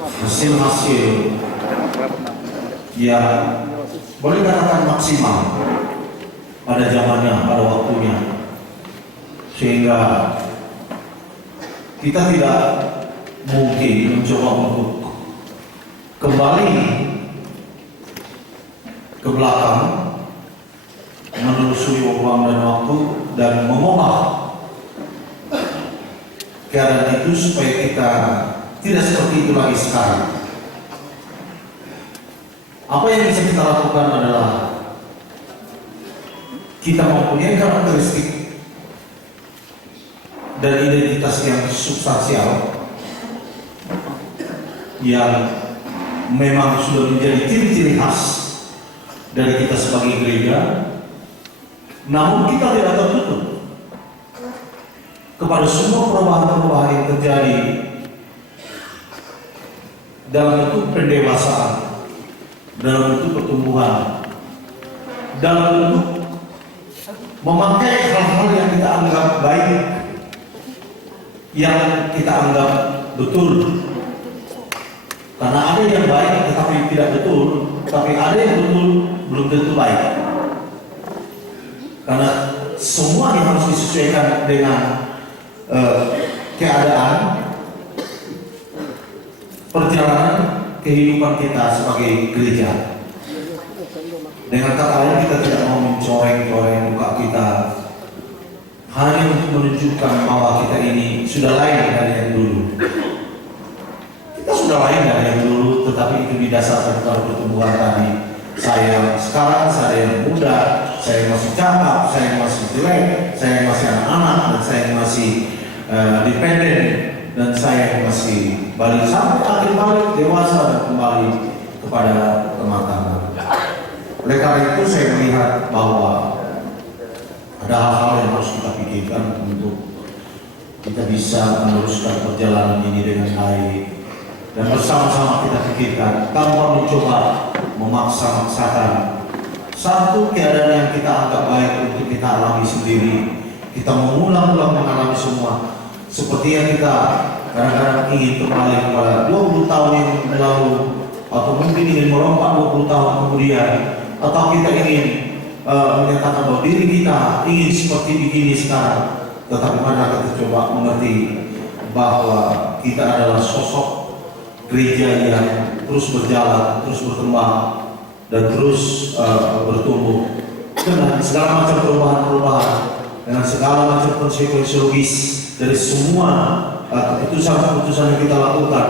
hasil-hasil yang boleh katakan maksimal pada zamannya, pada waktunya, sehingga kita tidak mungkin mencoba untuk kembali ke belakang, menelusuri ruang dan waktu dan mengubah keadaan itu supaya kita tidak seperti itu lagi sekarang. Apa yang bisa kita lakukan adalah kita mempunyai karakteristik dan identitas yang substansial yang memang sudah menjadi ciri-ciri khas dari kita sebagai gereja, namun kita tidak tertutup kepada semua perubahan-perubahan yang terjadi dalam bentuk pendewasaan, dalam bentuk pertumbuhan, dalam bentuk memakai hal-hal yang kita anggap baik, yang kita anggap betul. Karena ada yang baik tetapi tidak betul, tapi ada yang betul belum tentu baik. Karena semua yang harus disesuaikan dengan keadaan perjalanan kehidupan kita sebagai gereja. Dengan kata lain, kita tidak mau mencoreng-coreng muka kita hanya untuk menunjukkan bahwa kita ini sudah lain dari yang dulu. Kita sudah lain dari yang dulu, tetapi itu didasarkan pada pertumbuhan tadi. Saya sekarang, saya yang muda, saya masih cakap, saya masih jelek, saya masih anak-anak, dan saya masih dependen, dan saya masih balik sampai akhir balik dewasa dan kembali kepada kematangan. Oleh karena itu saya melihat bahwa ada hal-hal yang harus kita pikirkan untuk kita bisa meneruskan perjalanan ini dengan baik, dan bersama-sama kita pikirkan tanpa mencoba memaksa-maksakan satu keadaan yang kita anggap baik untuk kita alami sendiri. Kita mengulang-ulang mengalami semua seperti yang kita kadang-kadang ingin kembali kepada 20 tahun yang lalu, atau mungkin ingin melompat 20 tahun kemudian, atau kita ingin menyatakan bahwa diri kita ingin seperti begini sekarang. Tetapi mana kita coba mengerti bahwa kita adalah sosok gereja yang terus berjalan, terus berkembang, dan terus bertumbuh dengan segala macam perubahan-perubahan, dengan segala macam konsekuensi logis dari semua keputusan-keputusan yang kita lakukan,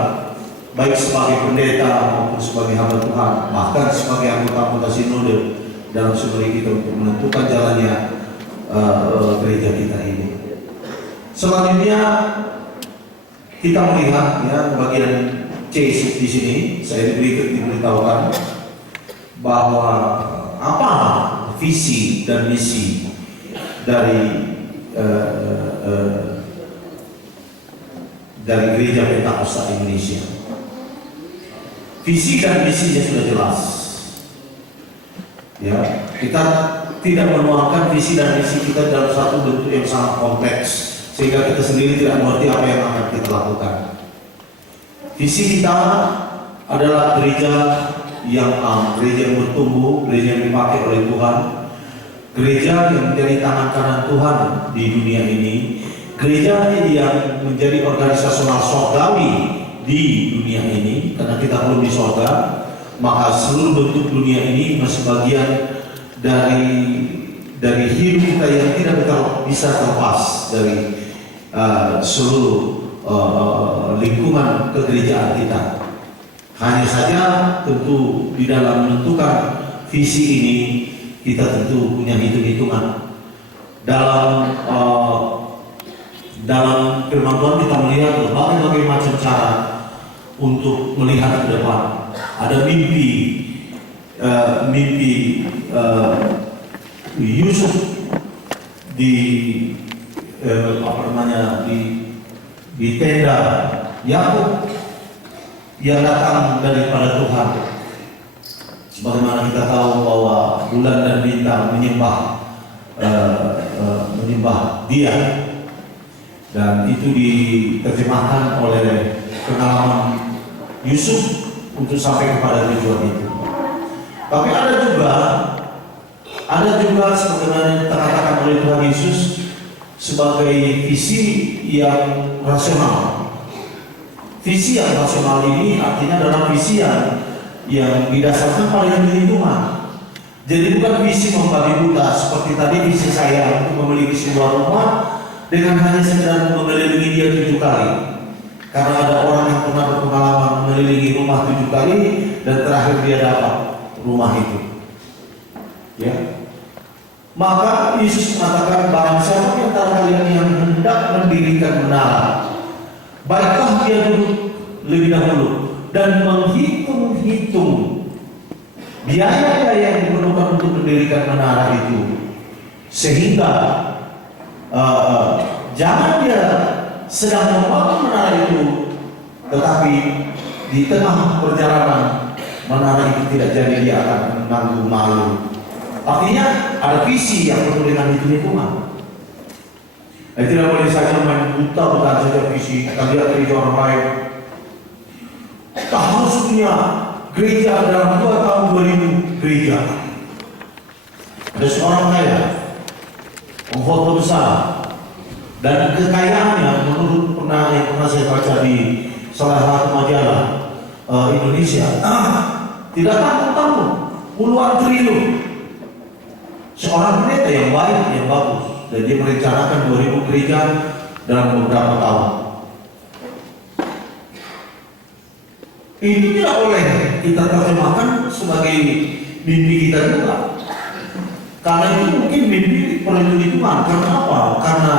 baik sebagai pendeta maupun sebagai hamba Tuhan, bahkan sebagai anggota sinode dalam sebagai kita untuk menentukan jalannya gereja kita ini. Selanjutnya kita melihat ya bagian C di sini. Saya diberitahukan bahwa apa visi dan misi dari Gereja Pentakosta Indonesia. Visi dan misinya sudah jelas. Ya, kita tidak menuangkan visi dan misi kita dalam satu bentuk yang sangat kompleks sehingga kita sendiri tidak mengerti apa yang akan kita lakukan. Visi kita adalah gereja yang gereja yang bertumbuh, gereja yang dipakai oleh Tuhan, gereja yang menjadi tangan kanan Tuhan di dunia ini, gereja yang menjadi organisasional surgawi di dunia ini. Karena kita belum di surga, maka seluruh bentuk dunia ini masih bagian dari hidup kita yang tidak bisa terlepas dari seluruh lingkungan kegerejaan kita. Hanya saja tentu di dalam menentukan visi ini kita tentu punya hitung-hitungan. Dalam firman Tuhan kita melihat berbagai macam cara untuk melihat ke depan. Ada mimpi Yusuf di di tenda Yakub yang datang daripada Tuhan. Sebagaimana kita tahu bahwa bulan dan bintang menyembah Dia, dan itu diterjemahkan oleh pengalaman Yusuf untuk sampai kepada tujuan itu. Tapi ada juga sebagaimana dikatakan oleh Tuhan Yesus sebagai visi yang rasional. Visi yang rasional ini artinya adalah visi yang didasarkan pada hitung-hitungan. Jadi bukan visi membabi buta seperti tadi visi saya untuk memiliki sebuah rumah dengan hanya sekedar mengelilingi dia 7 kali. Karena ada orang yang pernah berpengalaman mengelilingi rumah 7 kali dan terakhir dia dapat rumah itu. Ya. Maka Yesus mengatakan, barang siapa di antara kalian yang hendak mendirikan menara, baiklah dia duduk lebih dahulu dan menghitung-hitung biaya yang diperlukan untuk mendirikan menara itu, sehingga jangan dia sedang membangun menara itu, tetapi di tengah perjalanan menara itu tidak jadi, dia akan menanggung malu. Artinya ada visi yang penuh dengan hitung-hitungan. Tidak boleh saja main buta-buta saja visi. Kita lihat gereja orang lain, kita harus punya gereja dalam 2 tahun 2000 gereja. Ada seorang kaya, pengkhotbah besar, dan kekayaannya menurut yang pernah saya baca di salah satu majalah Indonesia, tidak tanggung-tanggung, puluhan triliun. Seorang pendeta yang baik, yang bagus, dan dia merencanakan 2000 gereja dalam beberapa tahun. Ini tidak boleh kita terjemahkan sebagai mimpi kita juga. Karena itu mungkin mimpi perlu hitungan. Karena apa? Karena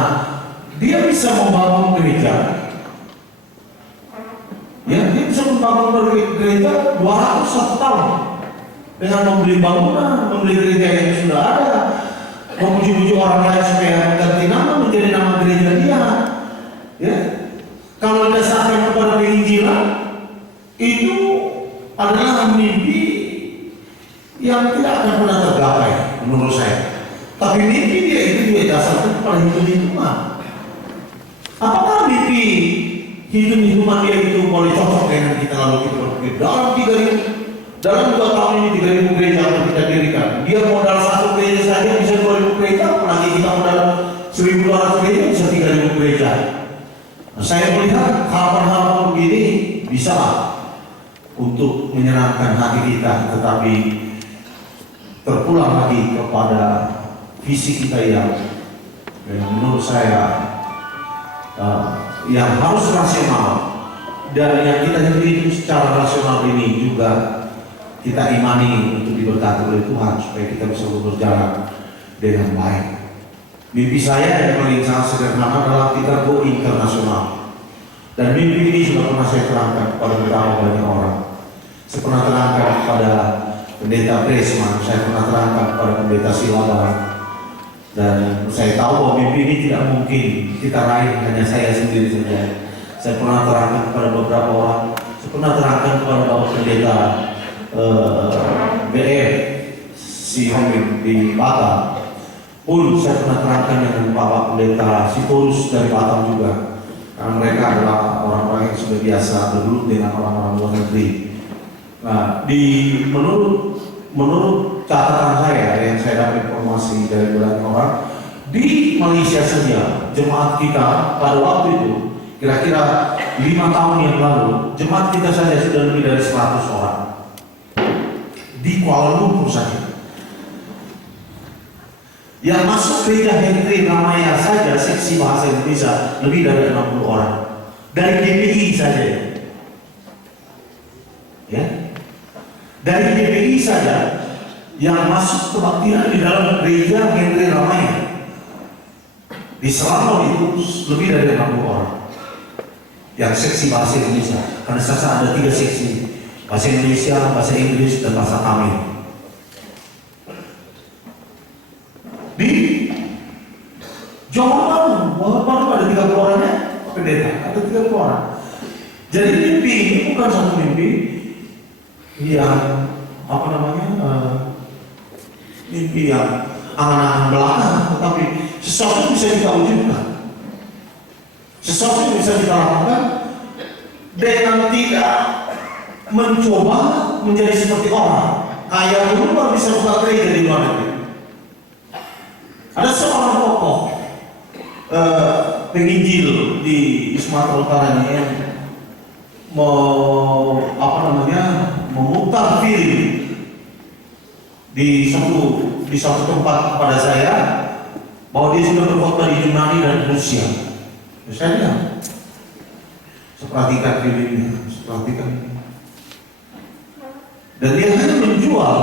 dia bisa membangun gereja. Ya, dia bisa membangun gereja 201 tahun dengan membeli bangunan, membeli gereja yang sudah ada, memuji-muji orang lain supaya ganti nama menjadi nama gereja dia. Ya, kalau dasarnya kepada penginjilan, itu adalah mimpi yang tidak akan pernah tergapai menurut saya. Tapi mimpi dia itu juga dasarkan kepada hitung-hitungan. Apakah mimpi hitung-hitungan dia itu boleh cocok dengan kita lalu kita berpikir dalam 2 tahun ini 3000 gereja akan kita dirikan. Dia modal 1 gereja saja bisa 2000 gereja, apalagi kita modal 1200 gereja bisa 3000 gereja. Nah, saya melihat harapan-harapan begini bisa untuk menyenangkan hati kita, tetapi terpulang lagi kepada visi kita yang menurut saya yang harus rasional, dan yang kita hidup secara rasional ini juga kita imani untuk diberkati oleh Tuhan supaya kita bisa berjalan dengan baik. Mimpi saya yang paling sangat sederhana adalah kita go internasional, dan mimpi ini sudah pernah saya terangkan kepada beberapa banyak orang. Saya pernah terangkan kepada pendeta Presman, saya pernah terangkan kepada pendeta Silaban, dan saya tahu bahwa mimpi ini tidak mungkin kita raih hanya saya sendiri saja. Saya pernah terangkan kepada beberapa orang, saya pernah terangkan kepada Bapak Pendeta BR si Homin di Batam pun, saya pernah terangkan dengan Bapak Pendeta Sitorus dari Batam juga, karena mereka adalah orang-orang yang sudah biasa bergelut dengan orang-orang luar negeri. Nah, menurut catatan saya yang saya dapat informasi dari beberapa orang di Malaysia saja, jemaat kita pada waktu itu kira-kira 5 tahun yang lalu, jemaat kita saja sudah lebih dari 100 orang. Di Kuala Lumpur saja. Yang masuk gereja Henry Ramaya saja seksi bahasa Indonesia lebih dari 60 orang. Dari GPI saja. Ya. Dari GPI saja yang masuk kebaktian di dalam gereja Henry Ramaya di Selangor itu lebih dari 60 orang. Yang seksi bahasa Indonesia. Karena saya ada 3 seksi. Bahasa Indonesia, bahasa Inggris, dan bahasa Tamil. Di Jawa Baru ada 30 orangnya pendeta, ada 30 orang. Jadi mimpi ini bukan satu mimpi yang mimpi yang angan-angan belakang, tetapi sesuatu yang bisa kita wujudkan, sesuatu yang bisa kita lakukan dengan tidak mencoba menjadi seperti orang kaya dulu baru bisa buka gereja di luar negeri. Ada seorang tokoh penginjil di Sumatera Utara ini yang memutar film di satu tempat kepada saya bahwa dia sudah berkhotbah di Yunani dan Rusia. Saya bilang, perhatikan filmnya, perhatikan. Dan dia hanya menjual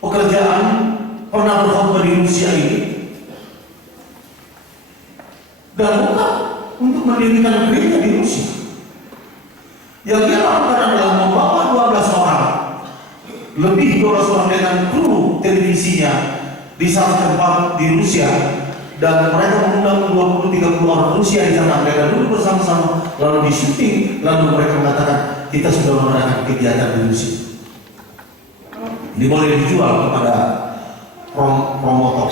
pekerjaan pernah berkhotbah di Rusia ini dan bukan untuk mendirikan gereja di Rusia. Yang dia lakukan adalah membawa 12 orang, lebih 12 orang dengan kru televisinya di satu tempat di Rusia, dan mereka mengundang 20-30 orang Rusia di sana. Mereka dulu bersama-sama, lalu di syuting, lalu mereka mengatakan kita sudah mengadakan kegiatan di Rusia. Ini boleh dijual kepada promotor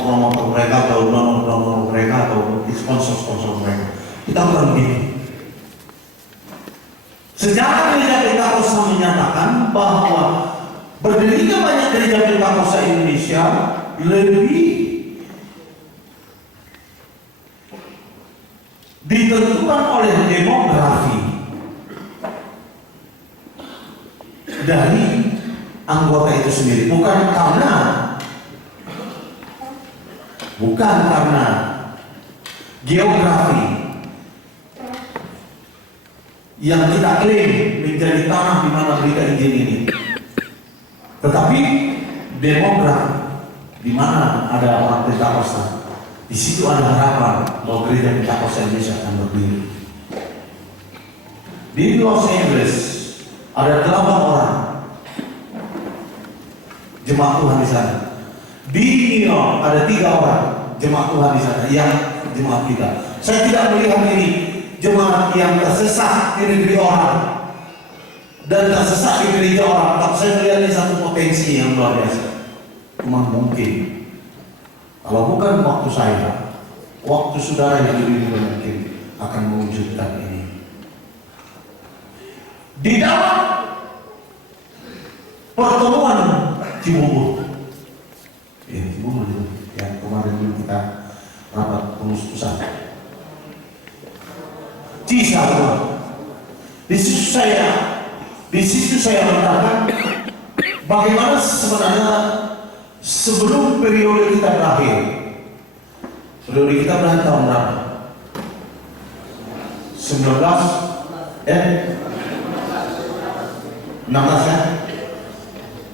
mereka atau donor mereka atau sponsor mereka. Kita bukan begitu. Sejarah gereja Pentakosta menyatakan bahwa berdirinya banyak gereja Pentakosta Indonesia lebih ditentukan oleh demografi dari anggota itu sendiri, bukan karena geografi yang kita klaim menjadi tanah di mana berita Injil ini, tetapi demografi di mana ada orang Pentakosta, di situ ada harapan bahwa gereja Pentakosta Indonesia akan berdiri. Di Los Angeles ada 8 orang jemaat Tuhan di sana. Di New York ada 3 orang jemaat Tuhan di sana yang jemaat kita. Saya tidak melihat ini jemaat yang tersesat di negeri orang dan tersesat di gereja orang, tapi saya melihat ini satu potensi yang luar biasa. Cuma mungkin kalau bukan waktu saya, waktu saudara yang lebih mungkin akan mewujudkan ini. Di dalam pertemuan Cibubur, Cibubur itu yang kemarin dulu kita rapat pengurus pusat. Cisarua. Di situ saya mengatakan bagaimana sebenarnya sebelum periode kita berakhir. Periode kita berakhir tahun berapa? 16 ya?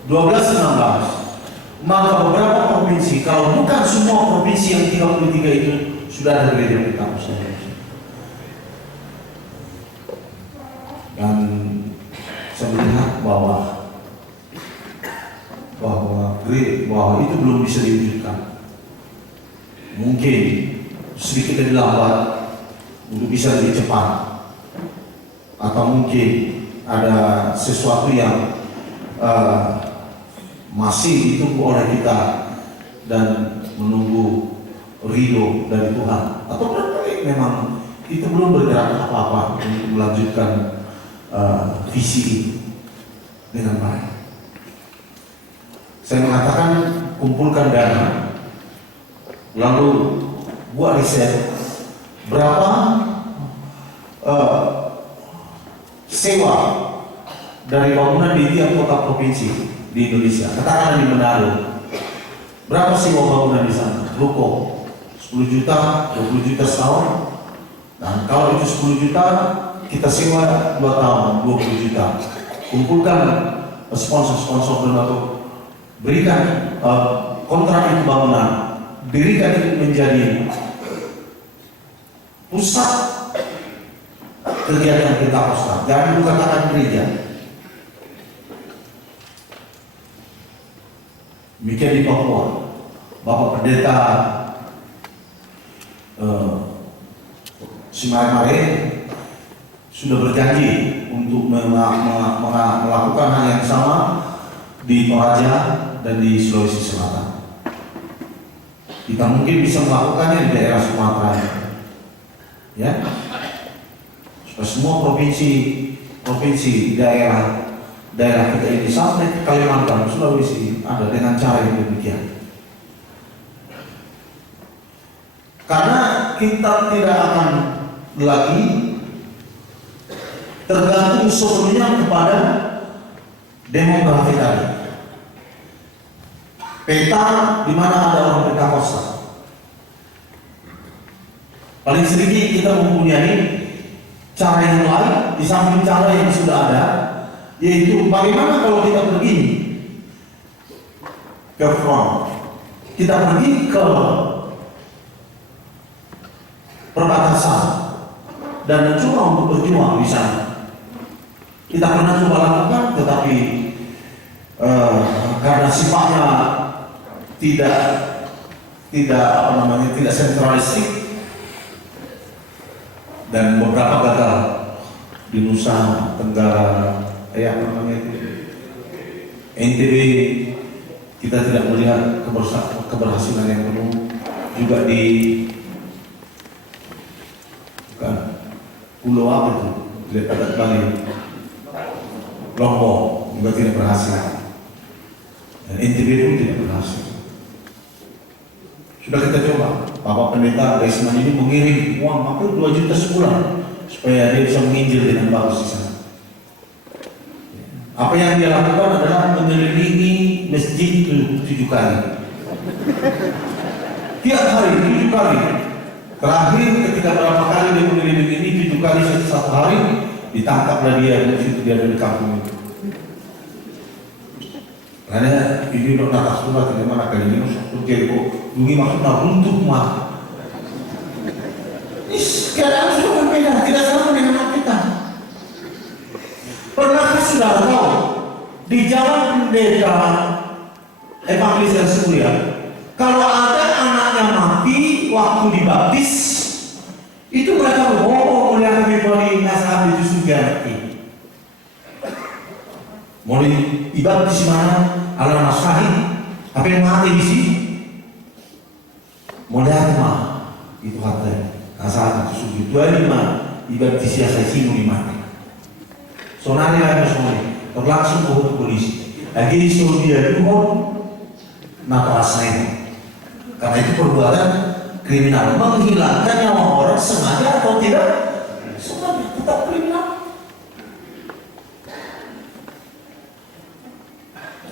12-16. Maka beberapa provinsi, kalau bukan semua provinsi yang 33 itu sudah ada gereja Pentakosta. Dan saya melihat bahwa itu belum bisa diwujudkan. Mungkin sedikit lebih lambat untuk bisa lebih cepat, atau mungkin ada sesuatu yang masih ditunggu oleh kita dan menunggu ridho dari Tuhan, atau barangkali memang itu belum bergerak apa-apa untuk melanjutkan visi ini dengan baik. Saya mengatakan kumpulkan dana, lalu buat riset berapa sewa dari bangunan di tiap kota provinsi di Indonesia. Katakanlah di Manado, berapa sewa bangunan di sana? Ruko 10 juta, 20 juta setahun. Dan kalau itu 10 juta, kita sewa 2 tahun, 20 juta. Kumpulkan sponsor-sponsor donatur, berikan kontrak itu bangunan, dirikan itu menjadi pusat kegiatan Pentakosta. Jangan dikatakan gereja. Demikian di Papua, Bapak Pendeta Simare sudah berjanji untuk melakukan hal yang sama di Toraja dan di Sulawesi Selatan. Kita mungkin bisa melakukannya di daerah Sumatera, ya. Supaya semua provinsi daerah daerah kita ini sampai ke Kalimantan, Sulawesi ada dengan cara yang demikian. Karena kita tidak akan lagi tergantung sepenuhnya kepada demografi tadi. Peta di mana ada orang peta kosta. Paling sedikit kita mempunyai cara yang lain di samping cara yang sudah ada, yaitu bagaimana kalau kita pergi ke front, kita pergi ke perbatasan dan mencoba untuk berjuang di sana. Kita pernah coba lakukan, tetapi karena sifatnya tidak sentralistik dan beberapa gagal di Nusa Tenggara, NTB, kita tidak melihat keberhasilan yang penuh. Juga di pulau apa itu, dekat Bali, Lombok juga tidak berhasil, dan NTB pun tidak berhasil. Sudah kita coba, Bapak Pendeta Desman ini mengirim uang hampir 2 juta sebulan supaya dia bisa menginjil dengan bagus di sana. Apa yang dia lakukan adalah mengelilingi masjid 7 kali. Tiap hari 7 kali. Terakhir ketika berapa kali dia mengelilingi ini 7 kali satu hari, ditangkaplah dia di situ, dia ada di kampung itu. Karena ini udah natas surat dari mana kali ini masuk Jericho, dungi maksudnya runtuh mah. Keadaan sudah berbeda, tidak sama dengan kita. Pernahkah saudara tahu di Jalan Pendeta Evangelis yang Semulia, kalau ada anaknya mati waktu dibaptis, itu mereka melihat pribadi nasihat itu sudah mati. Mulai dibaptis mana? Ala Nasrani, apa yang mati di sini? Mulai mah itu kata nasihat itu sudah 25 dibaptis ya saya sini mati. Sonari lagi semuanya, terlangsung ke polisi. Lagi disuruh dia dulu, nak rasanya. Karena itu perbuatan kriminal, menghilangkan nyawa orang sengaja atau tidak, sengaja tetap kriminal.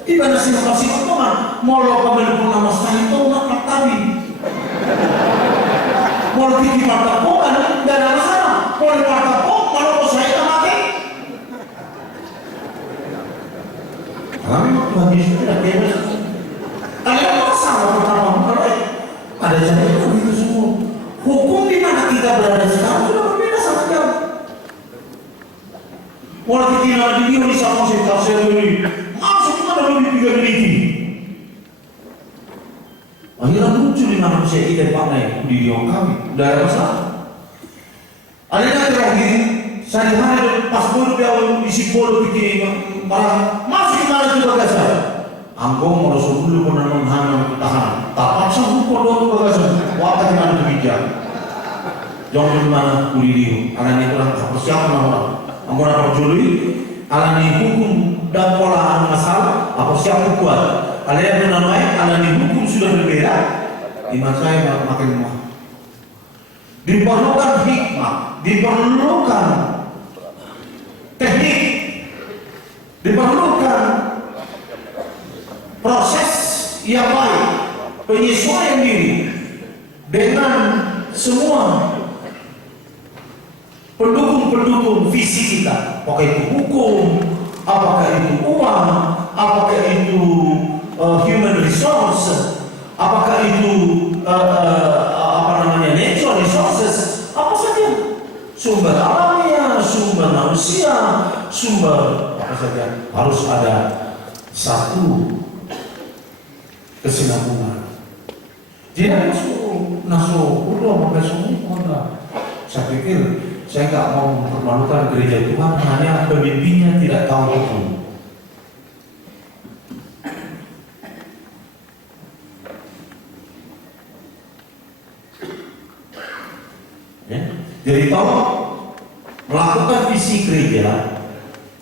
Ibadah simulasi potongan, molo pemilik nama saya itu nak tadi. Molo tinggi mata potongan, tidak ada masalah. Molo mata potongan, kalau saya tak mati. Kami Tuhan Yesus tidak bebas. Ada masalah pertama, kalau ada cara itu begitu semua. Hukum di mana kita berada sekarang sudah berbeda sangat jauh. Molo kita di Indonesia masih tak sendiri. Masuk ada lebih 3 menit. Akhirnya muncul di manusia kita pakai di diong kami. Tidak ada masalah. Ada yang terakhir, saya hari pas baru dia isi bola bikin barang masuk ke mana juga gasar. Angkong mau sebelum menanam tahan. Tak paksa hukum doang bagasan. Waktu di mana demikian. Jangan di mana kuliah. Karena itu orang persiapan orang. Angkong orang juli. Alani hukum dan pola masalah apa siapa kuat. Ada yang menamai alani hukum sudah berbeda. Iman saya makin lemah. Diperlukan hikmah, diperlukan teknik, diperlukan proses yang baik, penyesuaian diri dengan semua pendukung visi kita, apakah itu hukum, apakah itu uang, apakah itu human resource, apakah itu natural resources, apa saja, sumber alamnya, sumber manusia, sumber apa saja, harus ada satu kesinambungan. Jadi nasuh udah pakai semua. Saya pikir saya nggak mau mempermalukan gereja Tuhan, hanya pemimpinnya tidak tahu hukum. Ya. Jadi tolong melakukan visi gereja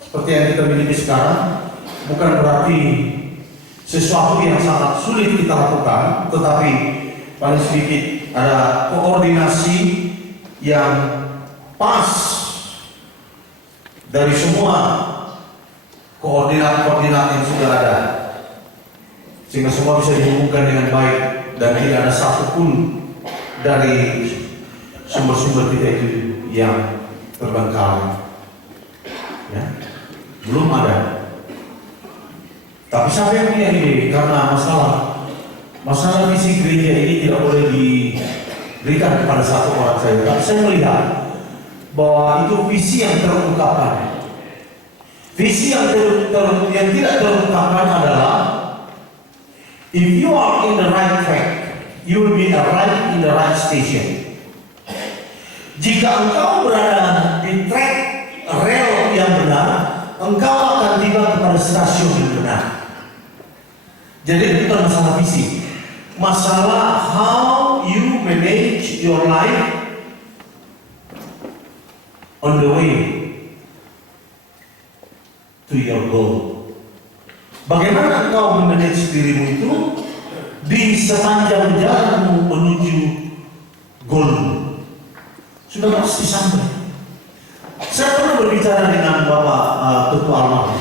seperti yang kita miliki sekarang bukan berarti sesuatu yang sangat sulit kita lakukan, tetapi paling sedikit ada koordinasi yang pas dari semua koordinat-koordinat yang sudah ada, sehingga semua bisa dihubungkan dengan baik dan tidak ada satupun dari sumber-sumber kita itu yang terbengkalai. Ya, belum ada. Tapi saya yang punya ide, karena masalah visi gereja ini tidak boleh diberikan kepada satu orang saja. Tapi saya melihat bahwa itu visi yang terungkapkan. Visi yang tidak terungkapkan adalah, if you are in the right track, you will be arrived in the right station. Jika engkau berada di track rel yang benar, engkau akan tiba kepada stasiun yang benar. Jadi itu bukan masalah visi, masalah how you manage your life on the way to your goal. Bagaimana engkau memanage dirimu itu di sepanjang jalanmu menuju goal, sudah pasti sampai. Saya pernah berbicara dengan Bapak Ketua Almarhum.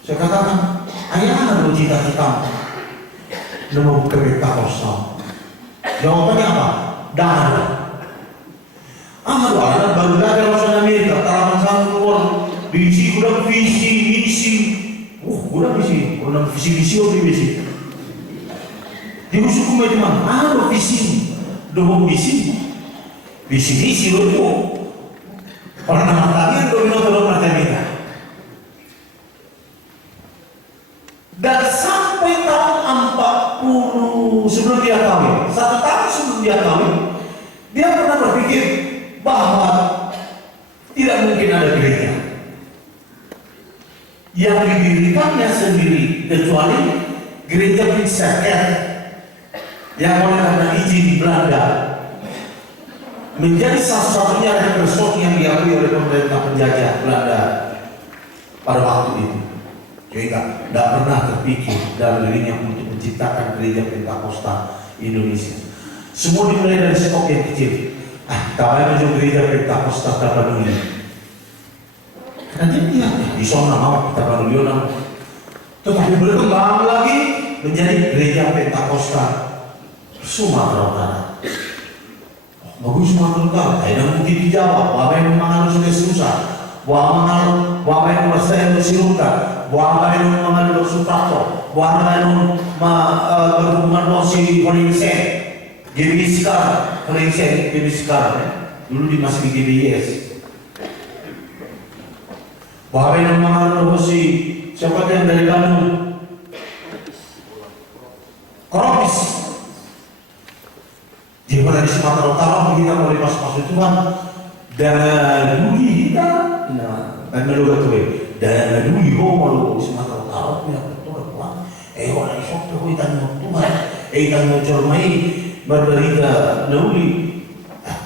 Saya katakan, ayah ada cita-cita mau ke Pentakosta. Jawabannya apa? Dah. Ada baru ada orang Amerika, taraman sana keluar, visi, kurang visi. Kurang visi, oke visi. Di usuku macam ada visi, dua visi loh. Pernah tadi domino matematika. Dan sampai tahun 40 sebelum dia kawin, 1 tahun sebelum dia kawin, dia pernah berpikir bahwa tidak mungkin ada gereja yang didirikannya sendiri kecuali gereja Pinsaker yang oleh karena izin di Belanda menjadi satu-satunya resort yang diakui oleh pemerintah penjajah Belanda pada waktu itu. Jadi tidak pernah terpikir dalam dirinya untuk menciptakan gereja Pentakosta Indonesia. Semua dimulai dari stok yang kecil. Kita menuju gereja Pentakosta Tapanuli. Nanti lihat di sana mau kita Tapanuli, tetapi berkembang lagi menjadi gereja Pentakosta Sumatera Utara. Bagus Sumatera Utara, tidak mungkin dijawab. Bahwa yang mengalami sudah susah, bahwa yang merasa bersirukan, bahwa yang mengalami Suprato, bahwa yang berhubungan dosi Indonesia, GBI sekarang, Indonesia GBI sekarang, dulu masih di GBIS. Bahwa yang mengalami dosi siapa yang dari Bandung, Korobis. Jika di Sumatera Utara kita mulai pas-pas itu kan dana duli kita, dan melugat tuh, dana duli malu di Sumatera Utara punya betul apa? Orang isok tuh kita nyotuman, kita nyocormai berberita duli,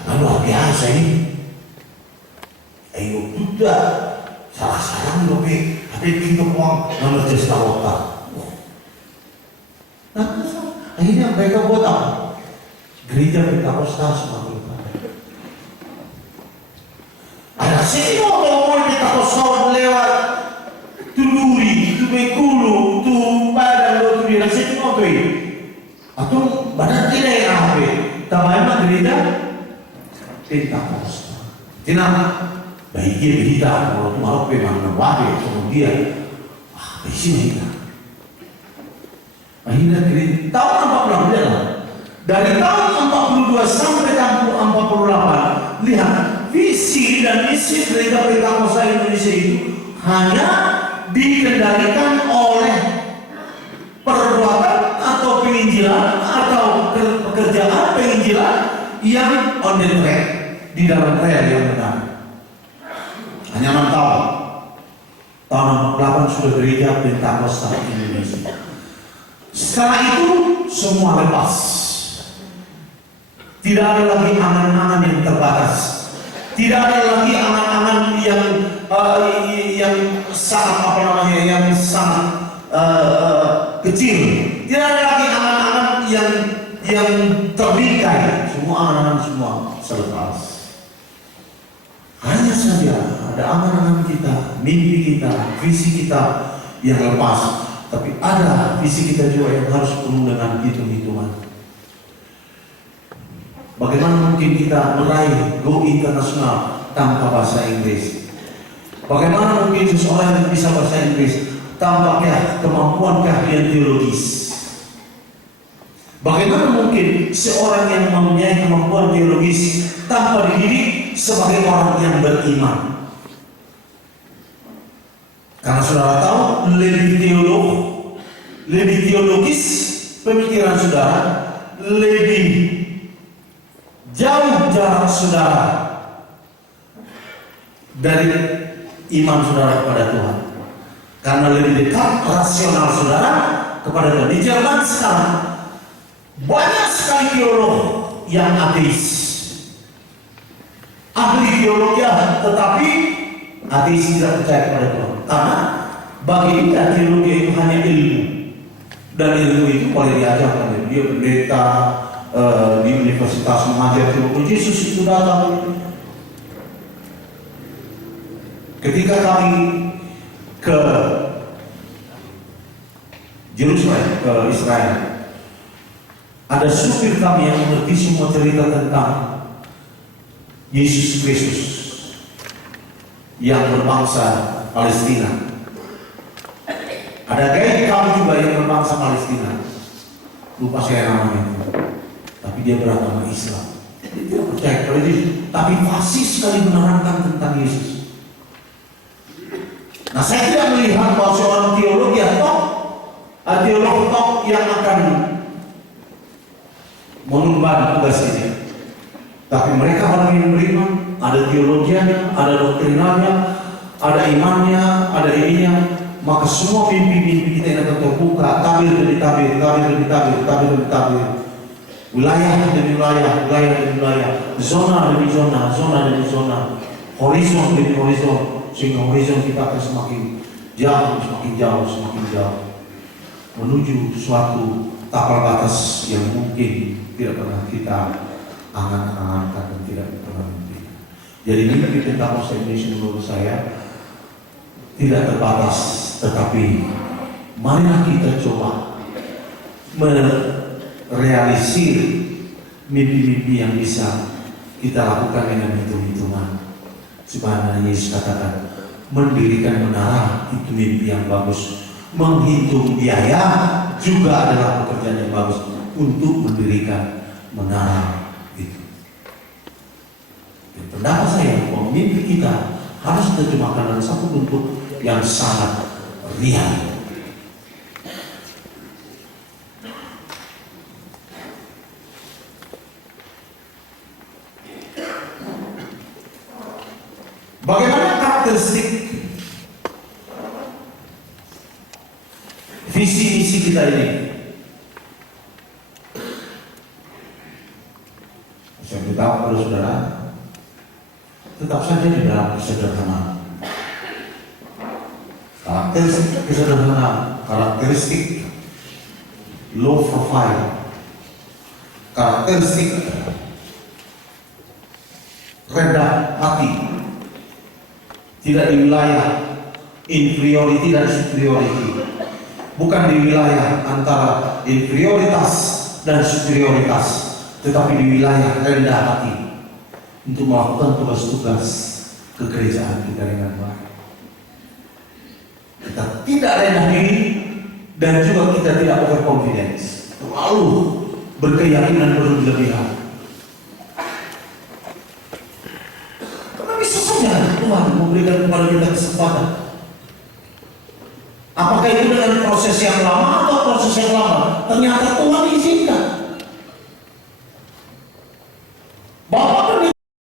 luar biasa ini. Ayo juga salah lebih, tapi pintu uang nomor jasa kota. Nah, akhirnya mereka buat apa? Gereja Pentakosta Sumatera Utara. Ada semua orang Pentakosta lewat Tuluri, Bengkulu, Padang, Tudira, semua tu. Atau badan tidak yang apa? Tamaiman gereja Pentakosta. Jenama baik dia berita kalau mau memang nawabe kemudian di sini kita. Akhirnya gereja tahun 46 jalan. Dari tahun 42 sampai tahun 48, lihat visi dan misi gereja Pentakosta Indonesia itu hanya dikendalikan oleh perbuatan atau penginjilan atau pekerjaan penginjilan yang on the track, di dalam rel yang benar. Hanya 6 tahun. Tahun 48 sudah gereja Pentakosta Indonesia. Setelah itu semua lepas. Tidak ada lagi angan-angan yang terbatas. Tidak ada lagi angan-angan yang sangat yang sangat kecil. Tidak ada lagi angan-angan yang terbingkai. Semua angan-angan semua selepas. Hanya saja ada angan-angan kita, mimpi kita, visi kita yang lepas. Tapi ada visi kita juga yang harus penuh dengan hitung-hitungan. Bagaimana mungkin kita meraih go internasional tanpa bahasa Inggris? Bagaimana mungkin seseorang yang bisa bahasa Inggris tanpa kemampuan keahlian teologis? Bagaimana mungkin seorang yang mempunyai kemampuan teologis tanpa dididik sebagai orang yang beriman? Karena saudara tahu, lebih teologis pemikiran saudara, lebih jauh jarak saudara dari iman saudara kepada Tuhan. Karena lebih dekat rasional saudara kepada Tuhan. Di Jerman sekarang banyak sekali teolog yang ateis, ahli teologi, tetapi ateis tidak percaya kepada Tuhan. Karena bagi dia teologi itu hanya ilmu, dan ilmu itu boleh diajarkan. Dia pendeta di universitas mengajar teologi. Yesus itu datang. Ketika kami ke Yerusalem, ke Israel, ada supir kami yang mengerti semua cerita tentang Yesus Kristus yang berbangsa Palestina. Ada guide kami juga yang berbangsa Palestina, lupa saya namanya, tapi dia beragama Islam. Dia tidak percaya kepada Yesus, tapi fasih sekali menerangkan tentang Yesus. Nah, saya tidak melihat bahwa seorang teolog yang akan mengemban tugas ini. Tapi mereka orang yang beriman, ada teologianya, ada doktrinanya, ada imannya, ada ininya. Maka semua mimpi-mimpi kita yang akan terbuka, tabir demi tabir, tabir demi tabir, tabir demi tabir, wilayah demi wilayah, wilayah demi wilayah, zona demi zona, zona demi zona, horizon demi horizon, sehingga horizon kita akan semakin jauh, semakin jauh, semakin jauh, menuju suatu tapal batas yang mungkin tidak pernah kita angan-angankan dan tidak pernah mimpi. Jadi mimpi tentang Indonesia menurut saya tidak terbatas, tetapi marilah kita coba merealisir mimpi-mimpi yang bisa kita lakukan dengan hitung-hitungan. Sebagaimana Yesus katakan, mendirikan menara itu mimpi yang bagus. Menghitung biaya juga adalah pekerjaan yang bagus untuk mendirikan menara itu. Dan pendapat saya bahwa mimpi kita harus diterjemahkan dalam satu bentuk yang sangat real. Bagaimana karakteristik visi misi kita ini? Saya beritahu kepada saudara, tetap saja di dalam kesederhanaan. Karakteristik kesederhanaan, karakteristik low profile, karakteristik rendah hati, tidak di wilayah inferiority dan superiority, bukan di wilayah antara inferioritas dan superioritas, tetapi di wilayah rendah hati untuk melakukan tugas-tugas kegerejaan kita dengan baik. Kita tidak rendah diri dan juga kita tidak overconfidence, terlalu berkeyakinan berlebihan. Karena bisa saja Tuhan memberikan kepada kita kesempatan. Apakah itu dengan proses yang lama atau proses yang lama? Ternyata Tuhan izinkan.